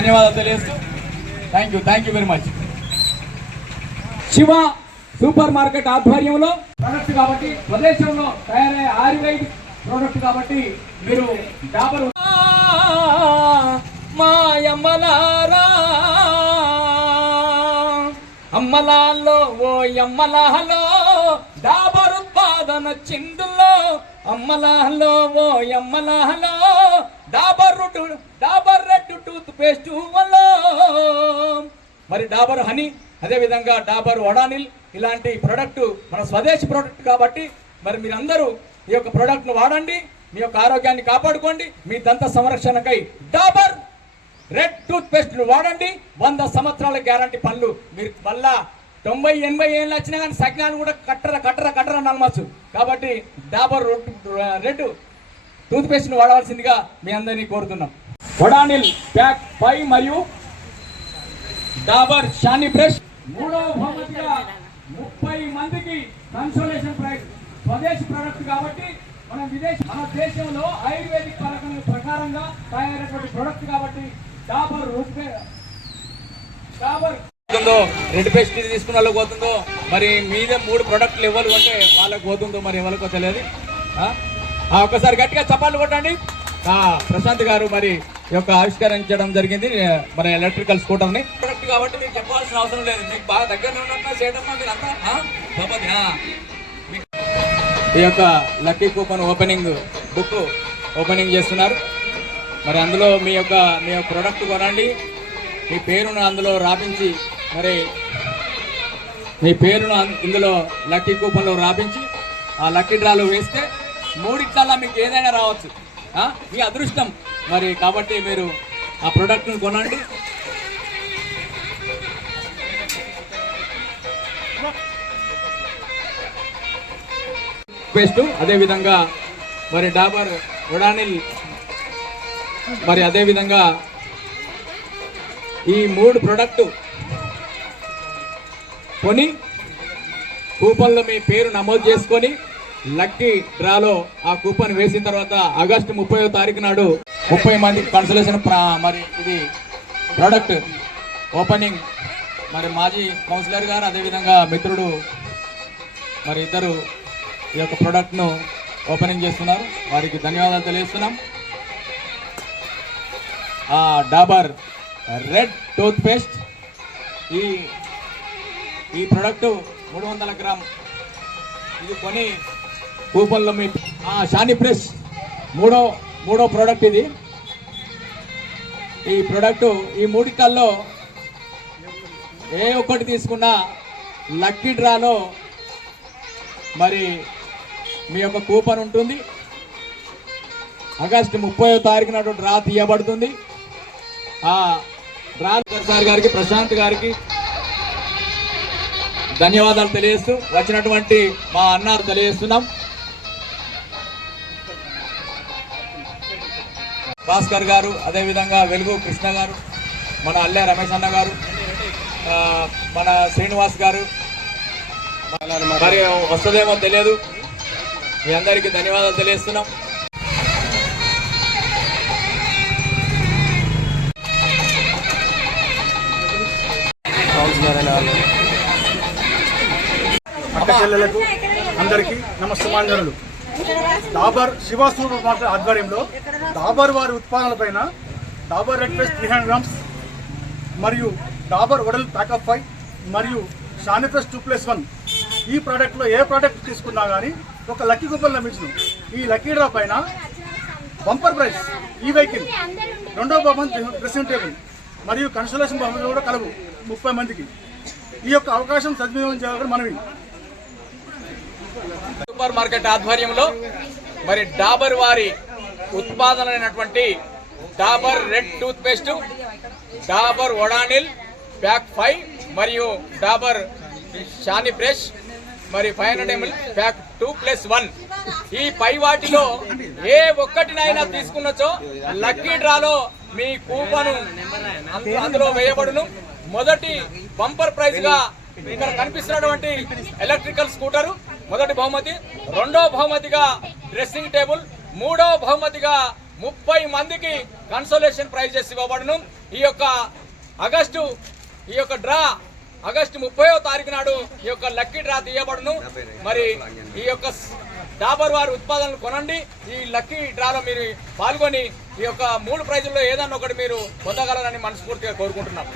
ధన్యవాదాలు తెలియజేస్తూ thank you thank you very much Shiva super market ఆధ్వర్యంలో ప్రొడక్ట్ కాబట్టి స్వదేశంలో తయారయ్యే ఆయుర్వేద ప్రోడక్ట్ కాబట్టి మీరు డాబర్ మాయమ్మలారా. అమ్మలాల్లో ఓ అమ్మలాలో డాబర్ ఉత్పాదన చిందులో అమ్మలాలో ఓ అమ్మలాలో డాబర్ రుటు డాబర్ రెడ్ టూత్ పేస్ట్ వల్ల. మరి డాబర్ హనీ అదేవిధంగా డాబర్ వడానిల్ ఇలాంటి ప్రోడక్ట్ మన స్వదేశీ ప్రోడక్ట్ కాబట్టి మరి మీరందరూ ఈ యొక్క ప్రోడక్ట్ను వాడండి మీ యొక్క ఆరోగ్యాన్ని కాపాడుకోండి మీ దంత సంరక్షణకై డాబర్ రెడ్ టూత్ పేస్ట్ను వాడండి. వంద సంవత్సరాల గ్యారంటీ పళ్ళు. మీరు మళ్ళా తొంభై ఎనభై ఏళ్ళు వచ్చినా కానీ సజ్ఞానం కూడా కట్టర కట్టర కట్టర నలమచ్చు కాబట్టి డాబర్ రెడ్ టూత్ పేస్ట్ను వాడవలసిందిగా మీ అందరినీ కోరుతున్నాం. వడానిల్ ప్యాక్ ఫైవ్ మరియు డాబర్ షాని బ్రష్ మూడవ బహుమతిగా ముప్పై మందికి కన్సోలేషన్ ప్రైజ్ స్వదేశీ ప్రొడక్ట్ కాబట్టి మన విదేశ మన దేశంలో ఆయుర్వేదిక్ పథకం ప్రకారంగా తయారైనటువంటి ప్రొడక్ట్ కాబట్టి డాబర్ డాబర్ రెడ్ పేస్ట్ ఇది తీసుకున్న వాళ్ళకి పోతుందో మరి మీద మూడు ప్రొడక్ట్లు ఇవ్వాలి అంటే వాళ్ళకి పోతుందో మరి ఎవరికో తెలియదు. ఒక్కసారి గట్టిగా చప్పాలు కొట్టండి. ప్రశాంత్ గారు మరి ఈ యొక్క ఆవిష్కరించడం జరిగింది మన ఎలక్ట్రికల్ స్కూటర్ని. ప్రొడక్ట్ కాబట్టి మీకు చెప్పాల్సిన అవసరం లేదు. మీకు బాగా దగ్గర ఉన్నట్టు ఈ యొక్క lucky coupon opening book opening చేస్తున్నారు. మరి అందులో మీ యొక్క మీ యొక్క ప్రొడక్ట్ కొనండి. మీ పేరును అందులో రాపించి మరి మీ పేరును ఇందులో లక్కీ కూపన్లో రాపించి ఆ లక్కీ డ్రాలో వేస్తే మూడిట్లల్లా మీకు ఏదైనా రావచ్చు. మీ అదృష్టం. మరి కాబట్టి మీరు ఆ ప్రోడక్ట్ను కొనండి. పేస్ట్ అదేవిధంగా మరి డాబర్ ఉడానిల్ మరి అదేవిధంగా ఈ మూడు ప్రొడక్ట్ కొని కూపన్లో మీ పేరు నమోదు చేసుకొని లక్కీ డ్రాలో ఆ కూపన్ వేసిన తర్వాత ఆగస్టు ముప్పై తారీఖు నాడు ముప్పై మంది కన్సలేషన్ మరి ఇది ప్రోడక్ట్ ఓపెనింగ్ మరి మాజీ కౌన్సిలర్ గారు అదేవిధంగా మిత్రుడు మరి ఇద్దరు ఈ యొక్క ప్రోడక్ట్ను ఓపెనింగ్ చేస్తున్నారు. వారికి ధన్యవాదాలు తెలియజేస్తున్నాం. ఆ డాబర్ రెడ్ టూత్ పేస్ట్ ఈ ఈ ప్రోడక్ట్ మూడు వందల గ్రామ్. ఇది కొని కూపన్లో మీ షాని ప్రెస్ మూడో మూడో ప్రోడక్ట్ ఇది. ఈ ప్రోడక్ట్ ఈ మూడిట్లలో ఏ ఒక్కటి తీసుకున్నా లక్కీ డ్రాలో మరి మీ యొక్క కూపన్ ఉంటుంది. ఆగస్టు ముప్పై తారీఖు నాడు డ్రా తీయబడుతుంది. ఆ డ్రా సార్ గారికి ప్రశాంత్ గారికి ధన్యవాదాలు తెలియజేస్తూ వచ్చినటువంటి మా అన్నారు తెలియజేస్తున్నాం. భాస్కర్ గారు అదేవిధంగా వెలుగు కృష్ణ గారు మన అల్లె రమేష్ అన్న గారు మన శ్రీనివాస్ గారు. మరి వస్తుందేమో తెలియదు. మీ అందరికీ ధన్యవాదాలు తెలియజేస్తున్నాం. అక్క చెల్లెలకు అందరికీ నమస్తమాంజనులు డాబర్ శివ సూపర్ మార్కెట్ ఆధ్వర్యంలో డాబర్ వారి ఉత్పాదనలపైన Dabur red paste three hundred grams మరియు డాబర్ ఒడల్ ప్యాకప్ ఫైవ్ మరియు షానిఫెస్ టూ ప్లస్ వన్. ఈ ప్రోడక్ట్లో ఏ ప్రోడక్ట్ తీసుకున్నా కానీ ఒక లక్కీ కూపన్ లభించను ఈ లక్కీ డ్రా పైన బంపర్ ప్రైస్ ఈ వెహికల్ రెండో బహుమతి డ్రెస్సింగ్ టేబుల్ మరియు కన్సలేషన్ బహుమతులు కూడా కలవు ముప్పై మందికి. ఈ యొక్క అవకాశం సద్వినియోగం చేయాలని మనవి. సూపర్ మార్కెట్ ఆధ్వర్యంలో మరి డాబర్ వారి ఉత్పాదనైనటువంటి Dabur red tooth paste Dabur ఒడానిల్ pack five మరియు డాబర్ షాని ఫ్రెష్ మరి five hundred ML pack two plus one. ఈ పై వాటిలో ఏ ఒక్కటినైనా తీసుకున్నచో లక్కీ డ్రాలో మీ కూపను అందులో వేయబడును. మొదటి బంపర్ ప్రైజ్గా ఇక్కడ కనిపిస్తున్నటువంటి ఎలక్ట్రికల్ స్కూటరు. మొదటి బహుమతి రెండో బహుమతిగా డ్రెస్సింగ్ టేబుల్ మూడో బహుమతిగా ముప్పై మందికి కన్సోలేషన్ ప్రైజెస్ ఇవ్వబడును. ఈ యొక్క ఆగస్టు ఈ యొక్క డ్రా ఆగస్టు ముప్పైవ తారీఖు నాడు ఈ యొక్క లక్కీ డ్రా తీయబడును. మరి ఈ యొక్క డాబర్ వారి ఉత్పాదనలు కొనండి. ఈ లక్కీ డ్రాలో మీరు పాల్గొని ఈ యొక్క మూడు ప్రైజుల్లో ఏదన్నా ఒకటి మీరు పొందగలరని మనస్ఫూర్తిగా కోరుకుంటున్నాం.